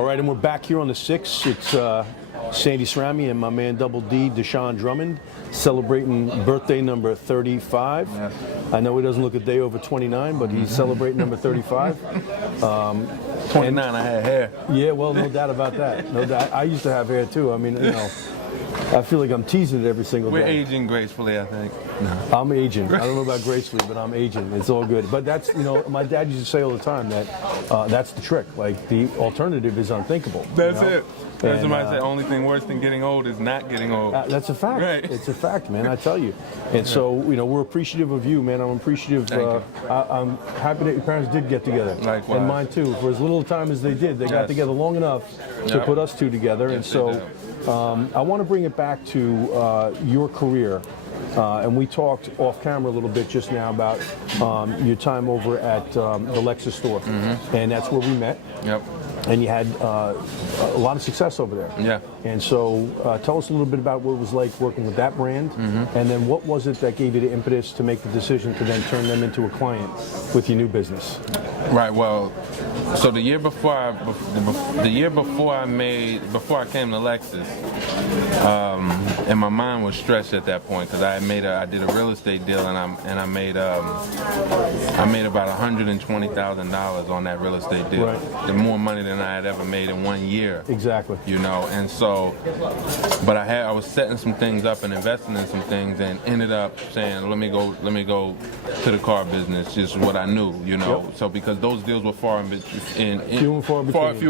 All right, and we're back here on the 6th. It's Sandy Cerami and my man Double D, Deshaun Drummond, celebrating birthday number 35. Yes. I know he doesn't look a day over 29, but he's celebrating number 35. 29, I had hair. Yeah, well, no doubt about that. No doubt. I used to have hair too. I mean, you know, I feel like I'm teasing it every single We're day. aging gracefully, I think. I'm aging. I don't know about gracefully, but I'm aging. It's all good. But that's, you know, my dad used to say all the time that that's the trick. Like, the alternative is unthinkable. That's you know? it. As somebody said, And, only thing worse than getting old is not getting old. that's a fact. Right. It's a fact, man. I tell you. And so, you know, we're appreciative of you, man. I'm appreciative. Thank you. I'm happy that your parents did get together. Likewise. And mine too. For as little time as they did, they got Yes. together long enough to Yep. put us two together. And Yes, so, they I want to bring it back to your career. And we talked off camera a little bit just now about your time over at the Lexus store. And that's where we met. Yep. And you had a lot of success over there. Yeah. And so tell us a little bit about what it was like working with that brand, and then what was it that gave you the impetus to make the decision to then turn them into a client with your new business? Right. Well, so the year before I came to Lexus, and my mind was stretched at that point because I did a real estate deal and I made about $120,000 on that real estate deal. Right. The more money than I had ever made in 1 year. Exactly. You know, and so, but I was setting some things up and investing in some things, and ended up saying, let me go to the car business, just what I knew, you know. Yep. So because those deals were few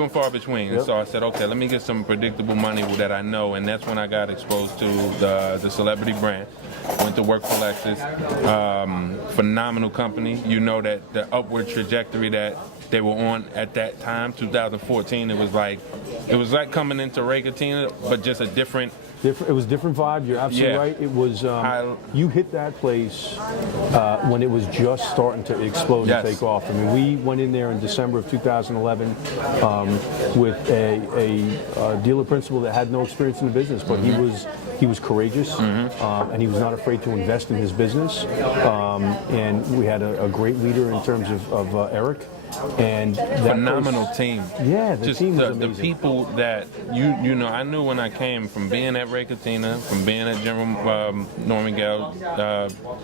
and far between, Yep. and so I said, okay, let me get some predictable money that I know, and that's when I got exposed to the Celebrity brand. Went to work for Lexus, phenomenal company. You know that the upward trajectory that they were on at that time, 2014. It was like coming into Ray Catena, but just a different. It was a different vibe. You're absolutely Yeah. right. It was you hit that place when it was just starting to explode Yes. and take off. I mean, we went in there in December of 2011 with a dealer principal that had no experience in the business, but he was courageous and he was not afraid to invest in his business. And we had a great leader in terms of Eric. And that Phenomenal place- team. Yeah, the Just team was the amazing. people that you know. I knew when I came from being at Ray Catena, from being at General Norman Gale,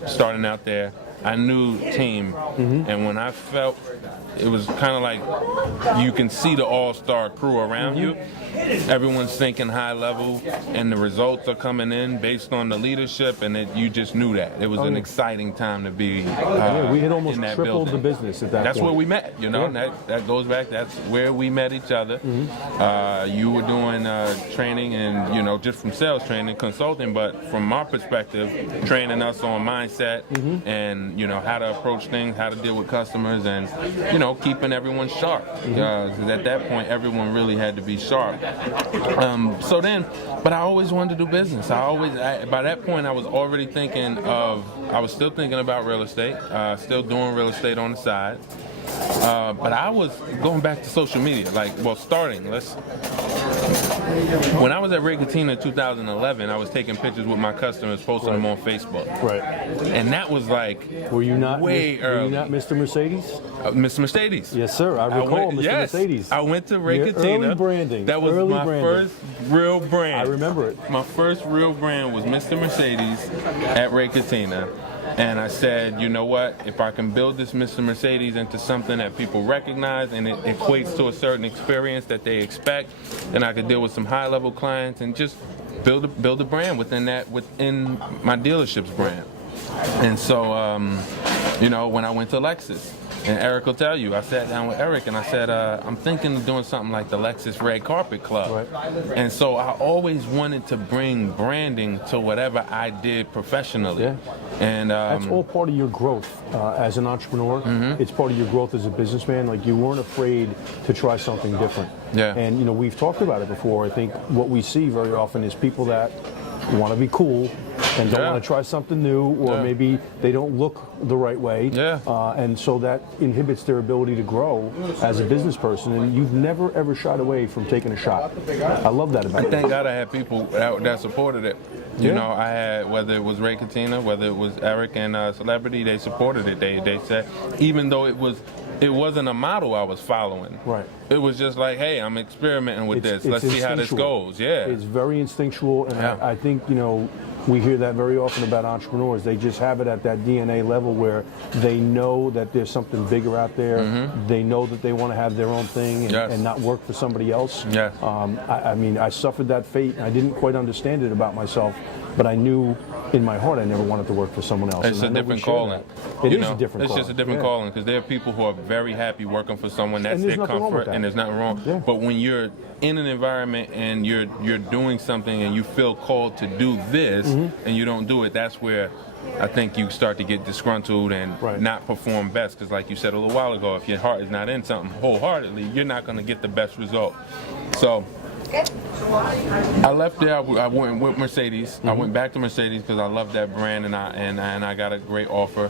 starting out there. I knew team, and when I felt, it was kind of like you can see the all-star crew around you. Everyone's thinking high level, and the results are coming in based on the leadership, and you just knew that. It was an exciting time to be we had almost in that tripled building. the business at that That's point. where we met, you know. Yeah. That goes back. That's where we met each other. You were doing training and, you know, just from sales training, consulting, but from our perspective, training us on mindset and, you know, how to approach things, how to deal with customers, and, you know, keeping everyone sharp. Because at that point, everyone really had to be sharp. But I always wanted to do business. By that point, I was already I was still thinking about real estate, still doing real estate on the side. But I was going back to social media, when I was at Ray Catena in 2011, I was taking pictures with my customers, posting them on Facebook. Right. And that was like Were you not way Were early. you not Mr. Mercedes? Mr. Mercedes. Yes, sir. I recall Mr. Yes, Mercedes. I went to Ray Your Catena. early branding. That was Early my branding. first real brand. I remember it. My first real brand was Mr. Mercedes at Ray Catena. And I said, you know what? If I can build this Mr. Mercedes into something that people recognize and it equates to a certain experience that they expect, then I could deal with some high-level clients and just build a brand within my dealership's brand. And so, you know, when I went to Lexus, and Eric will tell you, I sat down with Eric and I said, I'm thinking of doing something like the Lexus Red Carpet Club. Right. And so I always wanted to bring branding to whatever I did professionally. Yeah. And That's all part of your growth as an entrepreneur. It's part of your growth as a businessman. Like, you weren't afraid to try something different. Yeah. And, you know, we've talked about it before. I think what we see very often is people that want to be cool and don't Yeah. want to try something new, or Yeah. maybe they don't look the right way. Yeah. And so that inhibits their ability to grow as a business person. And you've never, ever shied away from taking a shot. I love that about you. Thank God I had people that supported it. You Yeah. know, I had, whether it was Ray Catena, whether it was Eric and Celebrity, they supported it. They said, even though it wasn't a model I was following. Right. it was just like, hey, I'm experimenting with this. It's Let's see how this instinctual. goes. Yeah. It's very instinctual, and Yeah. I think, we hear that very often about entrepreneurs. They just have it at that DNA level where they know that there's something bigger out there. They know that they want to have their own thing and, Yes. and not work for somebody else. Yes. I mean, I suffered that fate, and I didn't quite understand it about myself, but I knew in my heart I never wanted to work for someone else. It's and a I know we different share calling. that. It You is know, a different it's calling. just a different Yeah. calling because there are people who are very happy working for someone. That's And there's their nothing wrong with comfort, that. and there's nothing wrong. Yeah. But when you're in an environment and you're doing something and you feel called to do this and you don't do it, that's where I think you start to get disgruntled and Right. not perform best. Because like you said a little while ago, if your heart is not in something wholeheartedly, you're not going to get the best result. So I left there. I went with Mercedes. I went back to Mercedes because I love that brand, and I got a great offer.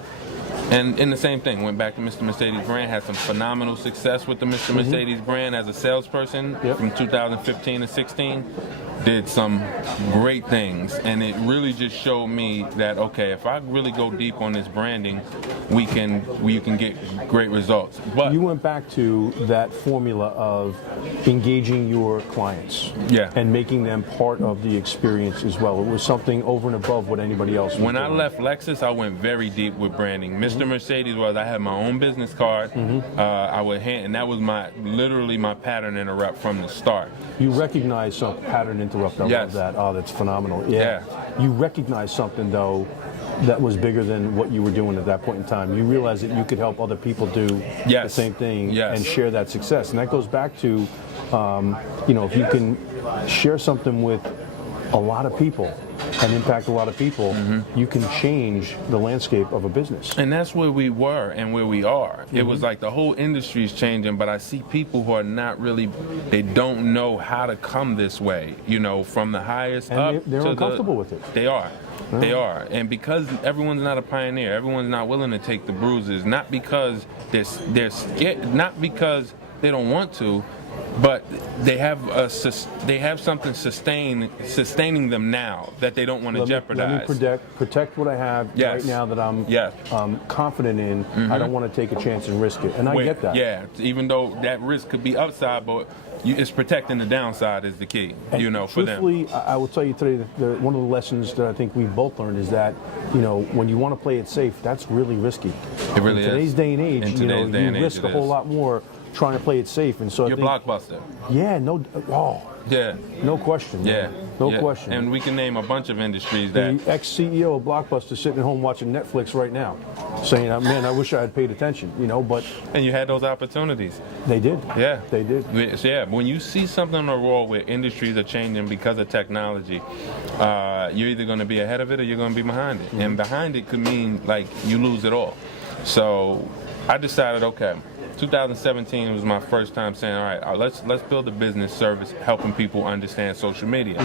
And in the same thing, went back to Mr. Mercedes brand. Had some phenomenal success with the Mr. Mercedes brand as a salesperson Yep. from 2015 to 16. Did some great things, and it really just showed me that okay, if I really go deep on this branding, we can get great results. But You went back to that formula of engaging your clients, Yeah. and making them part of the experience as well. It was something over and above what anybody else was when I doing. left Lexus, I went very deep with branding. Mr. Mercedes I had my own business card. I would and that was literally my pattern interrupt from the start. You recognize some pattern interrupt. I love Yes. that. Oh, that's phenomenal. Yeah. You recognize something though that was bigger than what you were doing at that point in time. You realize that you could help other people do the Yes. same thing Yes. and share that success. And that goes back to, if you can share something with a lot of people and impact a lot of people, you can change the landscape of a business. And that's where we were and where we are. It was like the whole industry is changing, but I see people who are not really, they don't know how to come this way, from the highest And up they're to uncomfortable with it. They are. They are. And because everyone's not a pioneer, everyone's not willing to take the bruises, not because they're scared, not because they don't want to, but they have something sustaining them now that they don't want to jeopardize. Let me protect what I have Yes. right now that I'm Yes. confident in. I don't want to take a chance and risk it, and I get that. Yeah, even though that risk could be upside, but it's protecting the downside is the key, And for them. truthfully, I will tell you today that one of the lessons that I think we both learned is that, when you want to play it safe, that's really risky. It really in today's is. day and age, In today's day you and age, risk it a whole is. lot more trying to play it safe. And so I You're think, Blockbuster. yeah, Yeah, no question. yeah. man. No yeah. question. And we can name a bunch of industries that. the ex-CEO of Blockbuster sitting at home watching Netflix right now, saying, "Man, I wish I had paid attention." But And you had those opportunities. they did. Yeah. They did. So, yeah, when you see something on the roll where industries are changing because of technology, you're either going to be ahead of it or you're going to be behind it. And behind it could mean, like, you lose it all. So I decided, okay, 2017 was my first time saying, all right, let's build a business service helping people understand social media.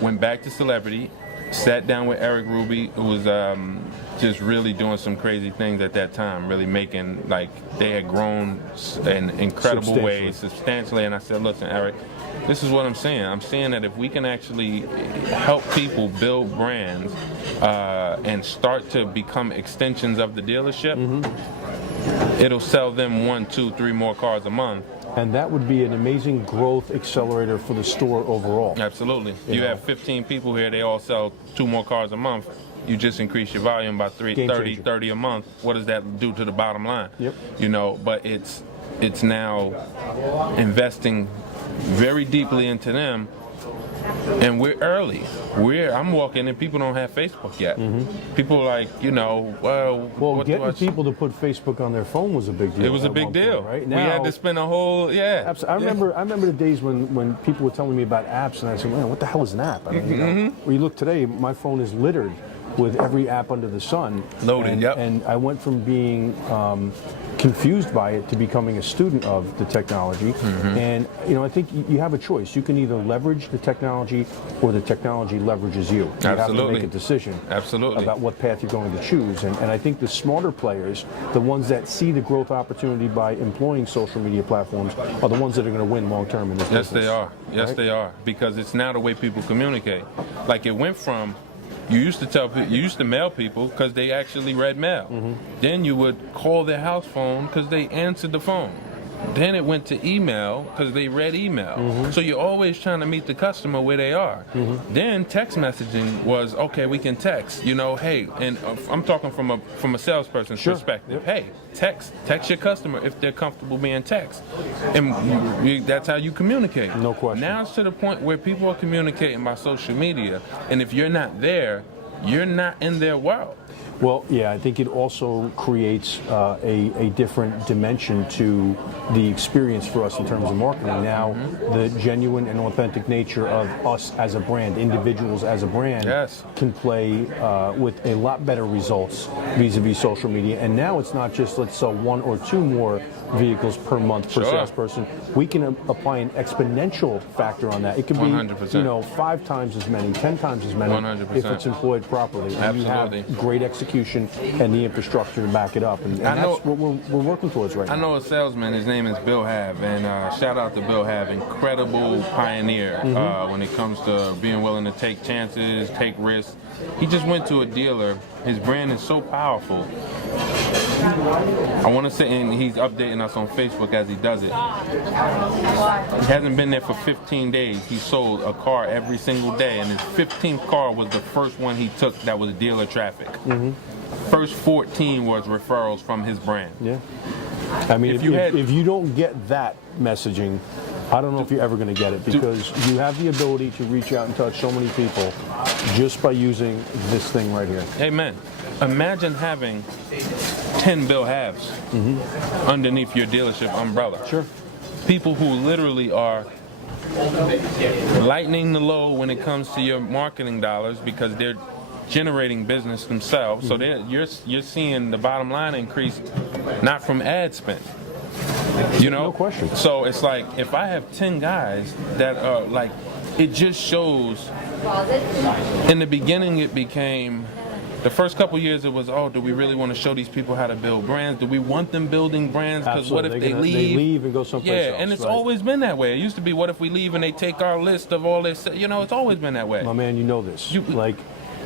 Went back to celebrity, sat down with Eric Ruby, who was just really doing some crazy things at that time, really making, like, they had grown in incredible ways, substantially. And I said, listen, Eric, this is what I'm saying. I'm saying that if we can actually help people build brands and start to become extensions of the dealership, it'll sell them 1, 2, 3 more cars a month. And that would be an amazing growth accelerator for the store overall. Absolutely. You have 15 people here, they all sell 2 more cars a month. You just increase your volume by Game 30 a month. What does that do to the bottom line? Yep. But it's now investing very deeply into them. And we're early. I'm walking and people don't have Facebook yet. People are like, well, what do I getting people to put Facebook on their phone was a big deal. It was a at big one deal. point, right? We had to spend a whole, Absolutely. I remember the days when people were telling me about apps, and I said, "Man, what the hell is an app?" I mean, when you look today, my phone is littered with every app under the sun. Loaded, and, yep. And I went from being confused by it to becoming a student of the technology. And I think you have a choice. You can either leverage the technology or the technology leverages you. You have to Absolutely. make a decision Absolutely. about what path you're going to choose. And I think the smarter players, the ones that see the growth opportunity by employing social media platforms, are the ones that are going to win long term in this Yes, business. they are. Yes, Right? they are. Because it's now the way people communicate. Like, it went from, you used to mail people because they actually read mail. Then you would call their house phone because they answered the phone. Then it went to email because they read email. So you're always trying to meet the customer where they are. Then text messaging was, okay, we can text, you know, hey, and I'm talking from a salesperson's perspective. Hey, text your customer if they're comfortable being text. And that's how you communicate. No question. Now it's to the point where people are communicating by social media, and if you're not there, you're not in their world. Well, yeah, I think it also creates a different dimension to the experience for us in terms of marketing. Now, the genuine and authentic nature of us as a brand, individuals as a brand, can play with a lot better results vis-a-vis social media. And now it's not just let's sell 1 or 2 more vehicles per month per salesperson. We can apply an exponential factor on that. It could be 100%. you know 5 times as many, 10 times as many 100%. if it's employed properly. And you have great execution and the infrastructure to back it up. And that's what we're working towards right now. I know a salesman, his name is Bill Have, and shout out to Bill Have, incredible pioneer when it comes to being willing to take chances, take risks. He just went to a dealer. His brand is so powerful. I want to say, and he's updating us on Facebook as he does it. He hasn't been there for 15 days. He sold a car every single day, and his 15th car was the first one he took that was dealer traffic. First 14 was referrals from his brand. Yeah. I mean, if you don't get that messaging, I don't know if you're ever going to get it, because you have the ability to reach out and touch so many people just by using this thing right here. Amen. Imagine having 10 Bill Haves underneath your dealership umbrella. Sure. People who literally are lightening the load when it comes to your marketing dollars because they're generating business themselves. So you're seeing the bottom line increase, not from ad spend. You know? No question. So it's like, if I have 10 guys that are like, it just shows. In the beginning, it became, the first couple years it was, oh, do we really want to show these people how to build brands? Do we want them building brands? Because what if they leave? They leave and go someplace else. Yeah, and it's always been that way. It used to be, what if we leave and they take our list of all this? You know, it's always been that way. My man, you know this.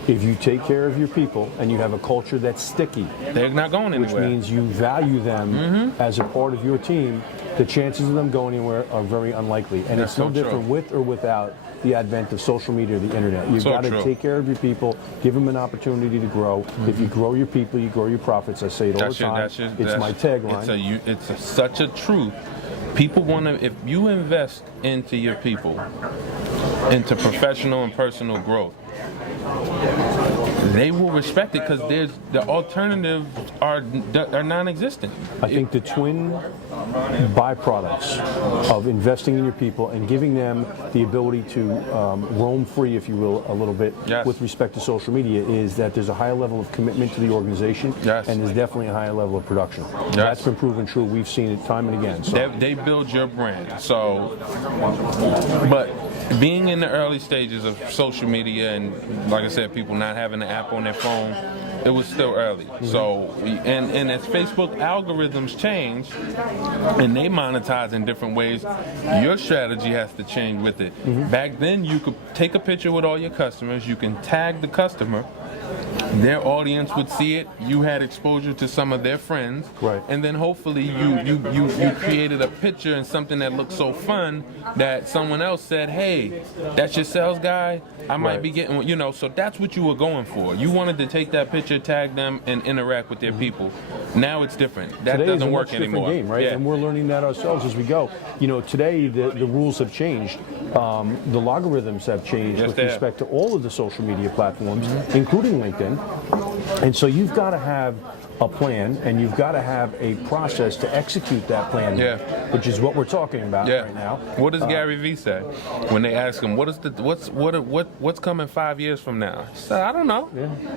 If you take care of your people and you have a culture that's sticky, they're not going anywhere. Which means you value them as a part of your team, the chances of them going anywhere are very unlikely. And it's no different with or without the advent of social media or the internet. You've got to take care of your people, give them an opportunity to grow. If you grow your people, you grow your profits. I say it all the time. It's my tagline. It's such a truth. People want to, if you invest into your people, into professional and personal growth, they will respect it, because the alternatives are non-existent. I think the twin byproducts of investing in your people and giving them the ability to roam free, if you will, a little bit with respect to social media, is that there's a higher level of commitment to the organization, and there's definitely a higher level of production. That's been proven true. We've seen it time and again. So. They build your brand. So, but being in the early stages of social media, and like I said, people not having the app on their phone, it was still early. So, and as Facebook algorithms change and they monetize in different ways, your strategy has to change with it. Back then, you could take a picture with all your customers, you can tag the customer, their audience would see it, you had exposure to some of their friends, and then hopefully you created a picture and something that looked so fun that someone else said, hey, that's your sales guy, I might be getting, you know. So that's what you were going for. You wanted to take that picture, tag them, and interact with their people. Now it's different. That today doesn't work anymore. Game, right? And we're learning that ourselves as we go. You know, today the rules have changed. The logarithms have changed with respect to all of the social media platforms, including LinkedIn. And so you've got to have a plan, and you've got to have a process to execute that plan, which is what we're talking about right now. What does Gary Vee say when they ask him what's coming 5 years from now? He said, I don't know.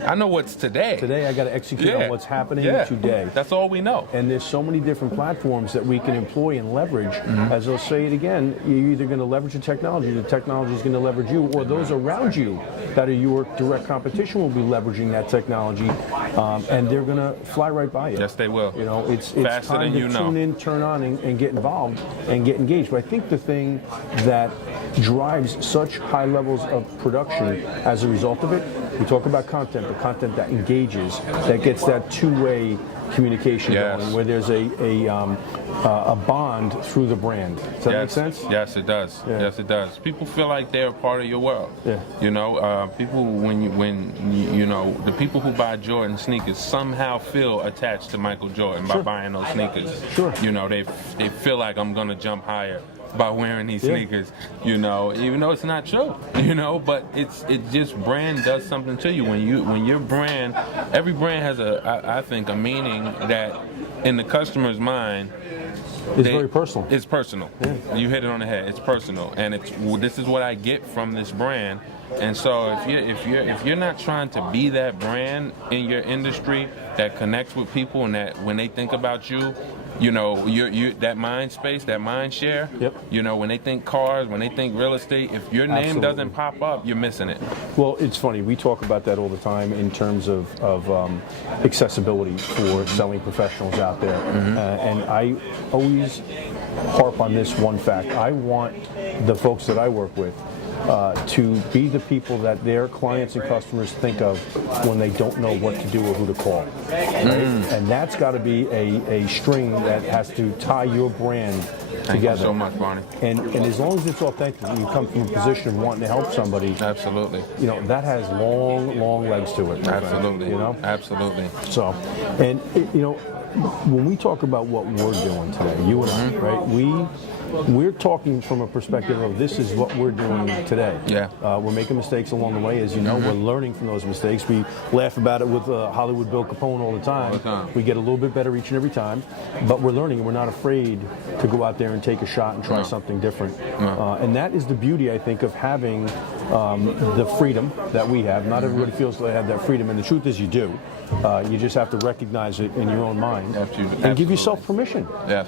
I know what's today. Today I got to execute on what's happening today. That's all we know. And there's so many different platforms that we can employ and leverage. As I'll say it again, you're either going to leverage the technology is going to leverage you, or those around you that are your direct competition will be leveraging that technology, and they're going to fly right by you. Yes, they will. You know, it's faster time than to you know. Tune in, turn on, and get involved and get engaged. But I think the thing that drives such high levels of production as a result of it, we talk about content, the content that engages, that gets that two-way communication Yes. going, where there's a bond through the brand. Does that make sense? Yes, it does. Yeah. Yes, it does. People feel like they're a part of your world. Yeah. You know, people you know, the people who buy Jordan sneakers somehow feel attached to Michael Jordan by Sure. buying those sneakers. Sure. You know, they feel like I'm gonna jump higher by wearing these Yeah. sneakers. You know, even though it's not true. You know, but it just brand does something to you when your brand. Every brand has I think a meaning that in the customer's mind. It's very personal. It's personal. Yeah. You hit it on the head. It's personal, and this is what I get from this brand. And so if you're not trying to be that brand in your industry that connects with people, and that when they think about you, you know, you that mind space, that mind share. Yep. You know, when they think cars, when they think real estate, if your name Absolutely. doesn't pop up, you're missing it. Well, it's funny. We talk about that all the time in terms of accessibility for selling professionals out there. And I always harp on this one fact. I want the folks that I work with to be the people that their clients and customers think of when they don't know what to do or who to call. Right? And that's got to be a string that has to tie your brand Thank together. you so much, Barney. And as long as it's authentic and you come from a position of wanting to help somebody, Absolutely. you know, that has long legs to it. my friend, Absolutely. You know? Absolutely. So, and, you know, when we talk about what we're doing today, you and I, right, we're talking from a perspective of this is what we're doing today. Yeah. We're making mistakes along the way, as you know. We're learning from those mistakes. We laugh about it with Hollywood Bill Capone all the time. All the time. We get a little bit better each and every time, but we're learning. We're not afraid to go out there and take a shot and try No. something different. No. And that is the beauty, I think, of having the freedom that we have. Not everybody feels they have that freedom, and the truth is you do. You just have to recognize it in your own mind and give Absolutely. yourself permission. Yes.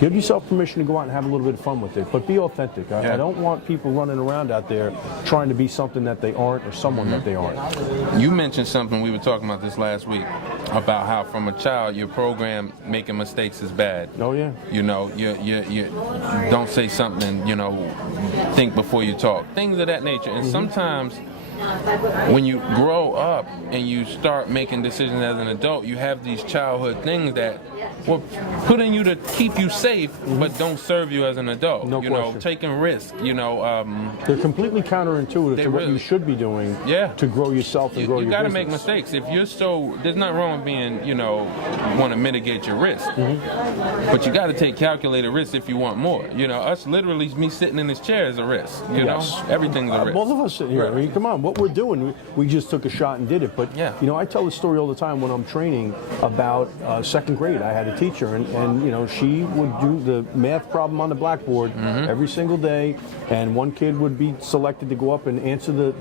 Give yourself permission to go out and have a little bit of fun with it, but be authentic. I Yeah. don't want people running around out there trying to be something that they aren't or someone that they aren't. You mentioned something, we were talking about this last week, about how from a child your program making mistakes is bad. Oh yeah. You know, you don't say something, you know, think before you talk. Things of that nature. And sometimes when you grow up and you start making decisions as an adult, you have these childhood things that were put in you to keep you safe, but don't serve you as an adult. No you know, question. taking risks, you know. They're completely counterintuitive They to what really- you should be doing Yeah. to grow yourself and grow You your got to business. make mistakes. If you're there's nothing wrong with being, you know, want to mitigate your risk. But you got to take calculated risks if you want more. You know, us literally, me sitting in this chair is a risk. You Yes. know, everything's a risk. Both of us sitting here. I mean, come on, what we're doing, we just took a shot and did it. But, Yeah. you know, I tell the story all the time when I'm training about second grade. I had a teacher, and you know, she would do the math problem on the blackboard every single day, and one kid would be selected to go up and answer the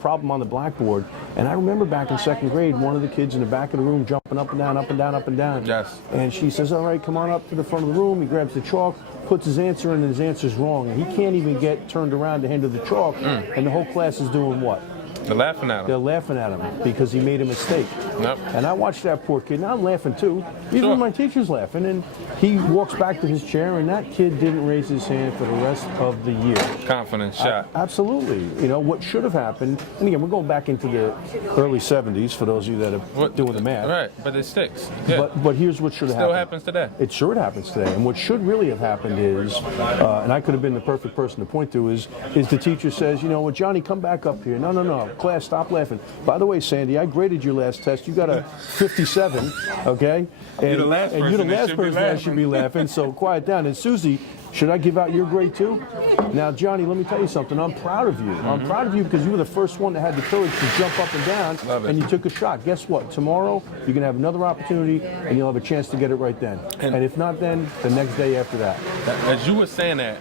problem on the blackboard. And I remember back in second grade, one of the kids in the back of the room jumping up and down, up and down, up and down. Yes. And she says, all right, come on up to the front of the room. He grabs the chalk, puts his answer in, and his answer's wrong. And he can't even get turned around to hand her the chalk, and the whole class is doing what? They're laughing at They're him. laughing at him because he made a mistake. Yep. And I watched that poor kid, and I'm laughing too. Even Sure. my teacher's laughing. And he walks back to his chair, and that kid didn't raise his hand for the rest of the year. Confidence shot. Absolutely. You know, what should have happened, and again, we're going back into the early 70s for those of you that are doing the math. Right, but it sticks. Yeah. But here's what should have Still happened. happens today. It sure happens today. And what should really have happened is, and I could have been the perfect person to point to, is the teacher says, you know what, Johnny, come back up here. No. Class, stop laughing. By the way, Sandy, I graded your last test. You got a 57, okay? And You're the last and you're the person that last should be person that should be laughing, so quiet down. And Susie, should I give out your grade too? Now, Johnny, let me tell you something. I'm proud of you. I'm proud of you because you were the first one that had the courage to jump up and down, Love it. and you took a shot. Guess what? Tomorrow, you're going to have another opportunity, and you'll have a chance to get it right then. And if not then, the next day after that. As you were saying that,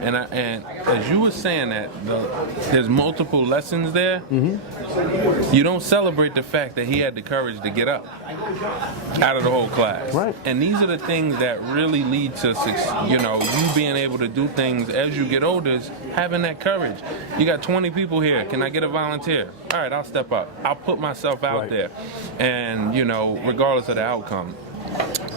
and as you were saying that, there's multiple lessons there. You don't celebrate the fact that he had the courage to get up out of the whole class. Right. And these are the things that really lead to, you know, you being able to do things as you get older, is having that courage. You got 20 people here. Can I get a volunteer? All right, I'll step up. I'll put myself out Right. there. And, you know, regardless of the outcome.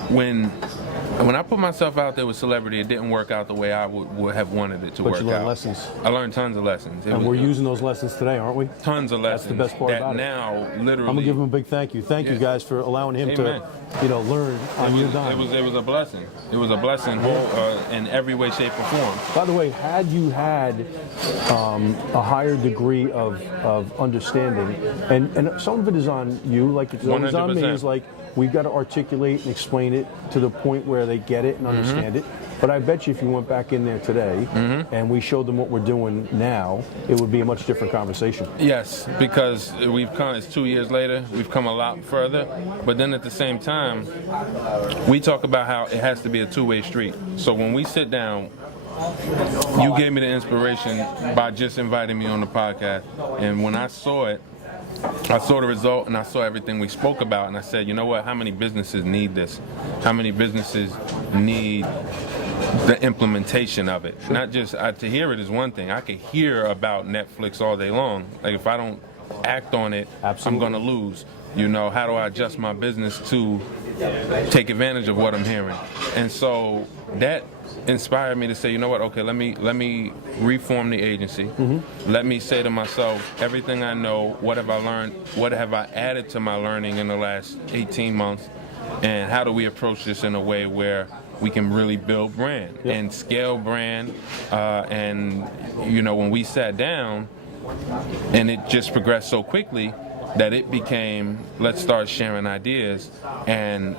when I put myself out there with celebrity, it didn't work out the way I would have wanted it to But work you learned out. lessons. I learned tons of lessons. And we're using those lessons today, aren't we? tons of lessons. That's the best part that about it. now, literally, I'm gonna give him a big thank you. Thank you Yeah. guys for allowing him Amen. to, learn on your dime. It was a blessing. It was a blessing in every way, shape, or form. By the way, had you had a higher degree of understanding, and some of it is on you, like it's always on me, 100%. is like we've got to articulate and explain it to the point where they get it and understand it. But I bet you if you went back in there today and we showed them what we're doing now, it would be a much different conversation. Yes, because we've come, it's 2 years later, we've come a lot further, but then at the same time, we talk about how it has to be a two-way street. So when we sit down, you gave me the inspiration by just inviting me on the podcast, and when I saw it, I saw the result and I saw everything we spoke about, and I said, you know what, how many businesses need this? How many businesses need the implementation of it? Not just, to hear it is one thing. I could hear about Netflix all day long. Like if I don't act on it, Absolutely. I'm going to lose. You know, how do I adjust my business to take advantage of what I'm hearing? And so that inspired me to say, you know what, okay, let me reform the agency. Let me say to myself, everything I know, what have I learned, what have I added to my learning in the last 18 months, and how do we approach this in a way where we can really build brand and scale brand. And, you know, when we sat down, and it just progressed so quickly that it became, let's start sharing ideas, and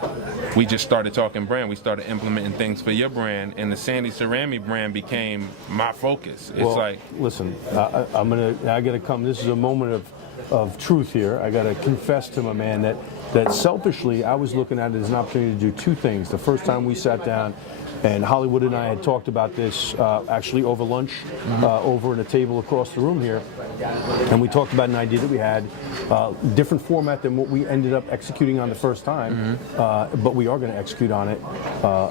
we just started talking brand. We started implementing things for your brand, and the Sandy Cerami brand became my focus. It's Well, like, listen, I gotta come. This is a moment of truth here. I gotta confess to my man that selfishly I was looking at it as an opportunity to do two things. The first time we sat down, and Hollywood and I had talked about this actually over lunch, over at a table across the room here, and we talked about an idea that we had, different format than what we ended up executing on the first time, but we are going to execute on it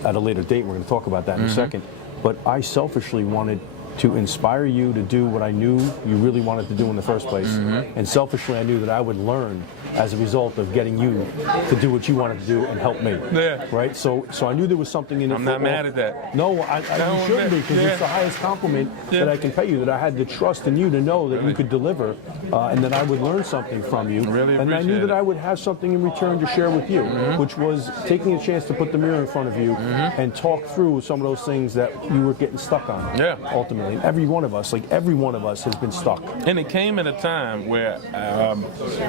at a later date. We're going to talk about that in a second. But I selfishly wanted to inspire you to do what I knew you really wanted to do in the first place. And selfishly, I knew that I would learn as a result of getting you to do what you wanted to do and help me. Yeah. Right? So I knew there was something in it. I'm not mad at that. No, you shouldn't be, because it's the highest compliment that I can pay you, that I had the trust in you to know that you could deliver, and that I would learn something from you. Really and I knew appreciate that it. I would have something in return to share with you, which was taking a chance to put the mirror in front of you and talk through some of those things that you were getting stuck on. Yeah. Ultimately, and every one of us has been stuck. and it came at a time where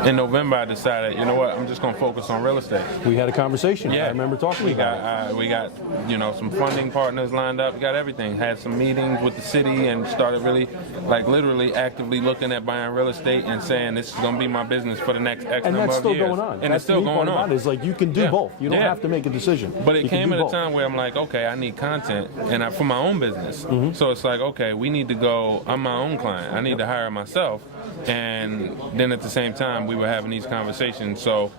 in November I decided, you know what, I'm just going to focus on real estate. We had a conversation. I remember talking we about it. we got some funding partners lined up. We got everything. Had some meetings with the city and started really, like literally actively looking at buying real estate and saying this is going to be my business for the next X And number that's of still years. going on. And That's it's still the neat going part on. about it, is like you can do Yeah. both. You don't Yeah. have to make a decision. But it You can came do at a both. time where I'm like, okay, I need content, and for my own business. So it's like, okay, we need to go. I'm my own client. I need to hire myself. And then at the same time, we were having these conversations. So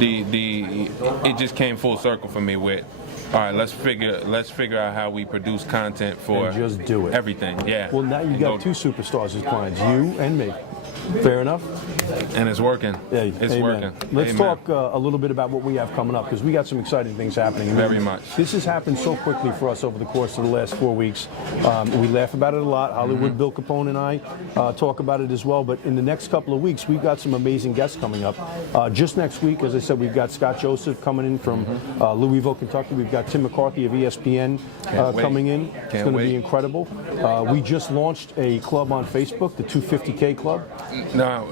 it just came full circle for me with, all right, let's figure out how we produce content for And just do it. everything. Yeah. Well, now you And got go- two superstars as clients, you and me. Fair enough? and it's working. Hey, It's amen. working. Let's Amen. talk a little bit about what we have coming up, because we got some exciting things happening. Very much. This has happened so quickly for us over the course of the last 4 weeks. We laugh about it a lot. Hollywood, Bill Capone and I talk about it as well. But in the next couple of weeks, we've got some amazing guests coming up. Just next week, as I said, we've got Scott Joseph coming in from Louisville, Kentucky. We've got Tim McCarthy of ESPN wait. coming in. It's Can't going to wait. be incredible. We just launched a club on Facebook, the 250K Club. Now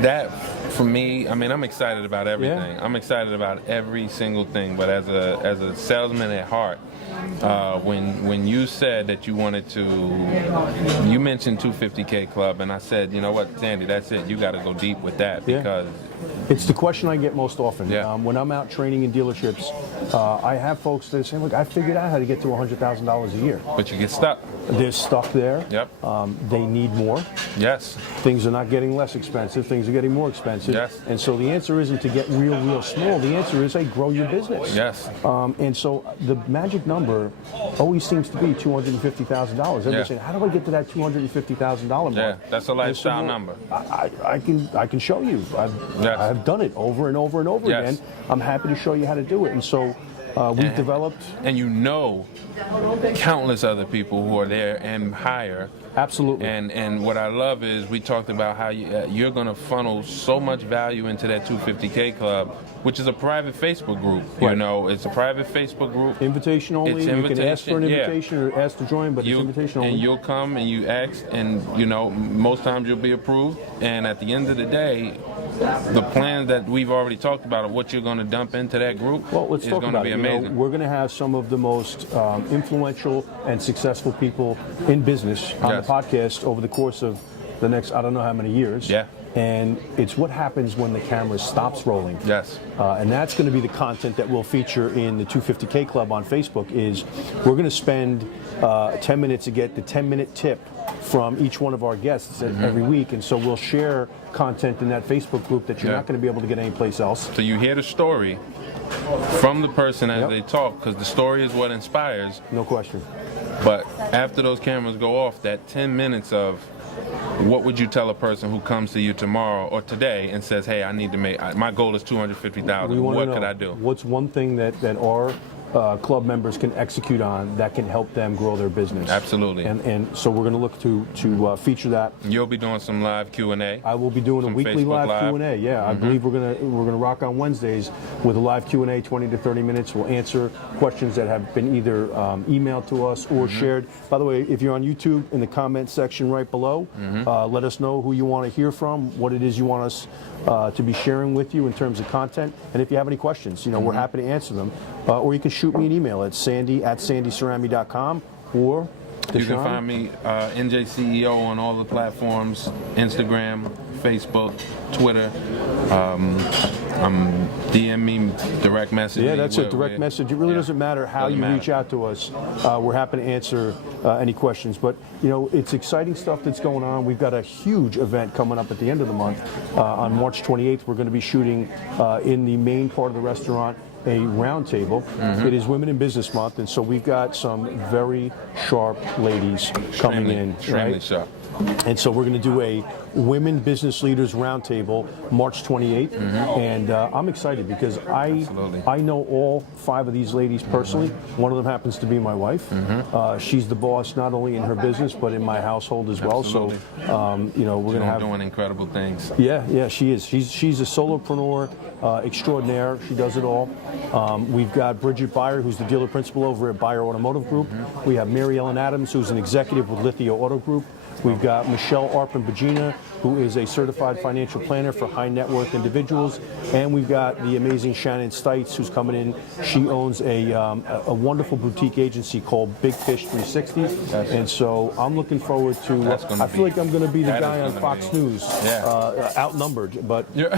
that for me, I mean, I'm excited about everything. Yeah. I'm excited about every single thing. But as a salesman at heart, when you said that you wanted to, you mentioned 250K Club, and I said, you know what, Sandy, that's it. You got to go deep with that, Yeah. because It's the question I get most often. Yeah. When I'm out training in dealerships, I have folks that say, look, I figured out how to get to $100,000 a year. but you get stuck. They're stuck there. Yep. They need more. Yes. Things are not getting less expensive. Things are getting more expensive. Yes. And so the answer isn't to get real small. The answer is, hey, grow your business. Yes. And so the magic number always seems to be $250,000. Everybody's Yeah. saying, how do I get to that $250,000 mark? Yeah, that's a And so, lifestyle well, number. I can show you. I Yes. have have done it over and over and over Yes. again. I'm happy to show you how to do it. And so we've developed. And you know countless other people who are there and higher. Absolutely. And what I love is we talked about how you're going to funnel so much value into that 250K Club, which is a private Facebook group. You Right. know, it's a private Facebook group. Invitation only. It's You can ask for an invitation, yeah. invitation or ask to join, but it's invitation only. And you'll come and you ask, and you know, most times you'll be approved. And at the end of the day, the plan that we've already talked about of what you're going to dump into that group Well, let's is talk going to about be it. You know, amazing. we're going to have some of the most influential and successful people in business on Yes. the podcast over the course of the next, I don't know how many years. Yeah. And it's what happens when the camera stops rolling. Yes. And that's going to be the content that we'll feature in the 250K Club on Facebook. Is we're going to spend 10 minutes to get the 10-minute tip from each one of our guests every week, and so we'll share content in that Facebook group that you're Yeah. not going to be able to get anyplace else. So you hear the story from the person as Yep. they talk, because the story is what inspires. No question. But after those cameras go off, that 10 minutes of what would you tell a person who comes to you tomorrow or today and says, hey, I need to make, my goal is 250,000. We want What to know could I do? what's one thing that our club members can execute on that can help them grow their business. Absolutely. And so we're going to look to feature that. You'll be doing some live Q&A. I will be doing a Some weekly Facebook live Live. Q&A. Yeah, I believe we're gonna rock on Wednesdays with a live Q&A, 20 to 30 minutes. We'll answer questions that have been either emailed to us or shared. By the way, if you're on YouTube, in the comment section right below, let us know who you want to hear from, what it is you want us to be sharing with you in terms of content, and if you have any questions, you know, we're happy to answer them. Or you can shoot me an email at sandy@sandycerami.com, or You can Deshaun? find me NJCEO on all the platforms, Instagram, Facebook, Twitter. DM me, direct message. Yeah, me, that's it. Direct message. It really yeah. doesn't matter how Doesn't you matter. reach out to us. We're happy to answer any questions. But, you know, it's exciting stuff that's going on. We've got a huge event coming up at the end of the month. On March 28th, we're going to be shooting in the main part of the restaurant a roundtable. It is Women in Business Month, and so we've got some very sharp ladies coming in. Extremely right? sharp. And so we're going to do a Women Business Leaders Roundtable March 28th. And I'm excited because Absolutely. I know all 5 of these ladies personally. One of them happens to be my wife. She's the boss not only in her business but in my household as well. Absolutely. So, you know, we're going to have. Doing incredible things. Yeah, she is. She's a solopreneur extraordinaire. She does it all. We've got Bridget Byer, who's the dealer principal over at Byer Automotive Group. We have Mary Ellen Adams, who's an executive with Lithia Auto Group. We've got Michelle Arpin-Bagina, who is a certified financial planner for high net worth individuals. And we've got the amazing Shannon Stites, who's coming in. She owns a wonderful boutique agency called Big Fish 360. And so I'm looking forward to, I feel like I'm going to be the that guy is on gonna Fox be- News, outnumbered. But, you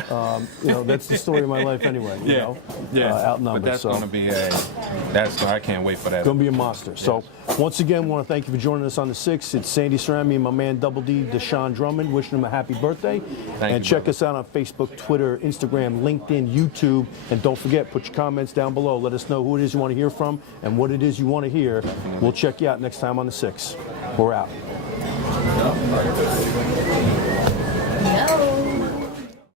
know, that's the story of my life anyway, you know, outnumbered. But that's going to be I can't wait for that. Going to be a monster. So once again, want to thank you for joining us on the 6th. It's Sandy Cerami and my man Double D, Deshaun Drummond, wishing him a happy birthday. And check us out on Facebook, Twitter, Instagram, LinkedIn, YouTube. And don't forget, put your comments down below. Let us know who it is you want to hear from and what it is you want to hear. We'll check you out next time on the 6th. We're out. No.